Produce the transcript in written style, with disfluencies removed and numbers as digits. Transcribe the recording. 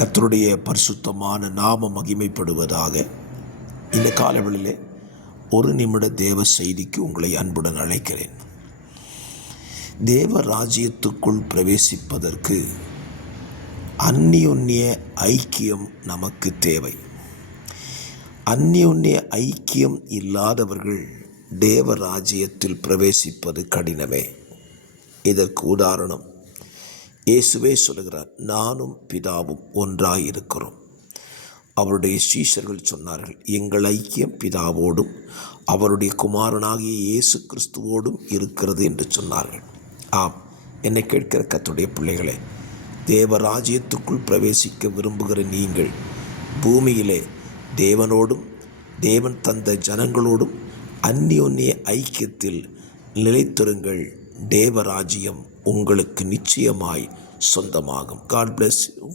கர்த்தருடைய பரிசுத்தமான நாம மகிமைப்படுவதாக. இந்த காலவெளியிலே ஒரு நிமிட தேவ செய்திக்கு உங்களை அன்புடன் அழைக்கிறேன். தேவ ராஜ்யத்துக்குள் பிரவேசிப்பதற்கு அந்நியோன்ய ஐக்கியம் நமக்கு தேவை. அந்நியோன்ய ஐக்கியம் இல்லாதவர்கள் தேவ ராஜ்யத்தில் பிரவேசிப்பது கடினமே. இதற்கு உதாரணம் இயேசுவே சொல்கிறார், நானும் பிதாவும் ஒன்றாயிருக்கிறோம். அவருடைய சீஷர்கள் சொன்னார்கள், எங்கள் ஐக்கியம் பிதாவோடும் அவருடைய குமாரனாகிய இயேசு கிறிஸ்துவோடும் இருக்கிறது என்று சொன்னார்கள். ஆம், என்னை கேட்கிற கர்த்தருடைய பிள்ளைகளே, தேவராஜ்யத்துக்குள் பிரவேசிக்க விரும்புகிற நீங்கள் பூமியிலே தேவனோடும் தேவன் தந்த ஜனங்களோடும் அந்யோன்ய ஐக்கியத்தில் நிலைத்திருங்கள். தேவராஜ்யம் உங்களுக்கு நிச்சயமாய் சொந்தமாகும். God bless you.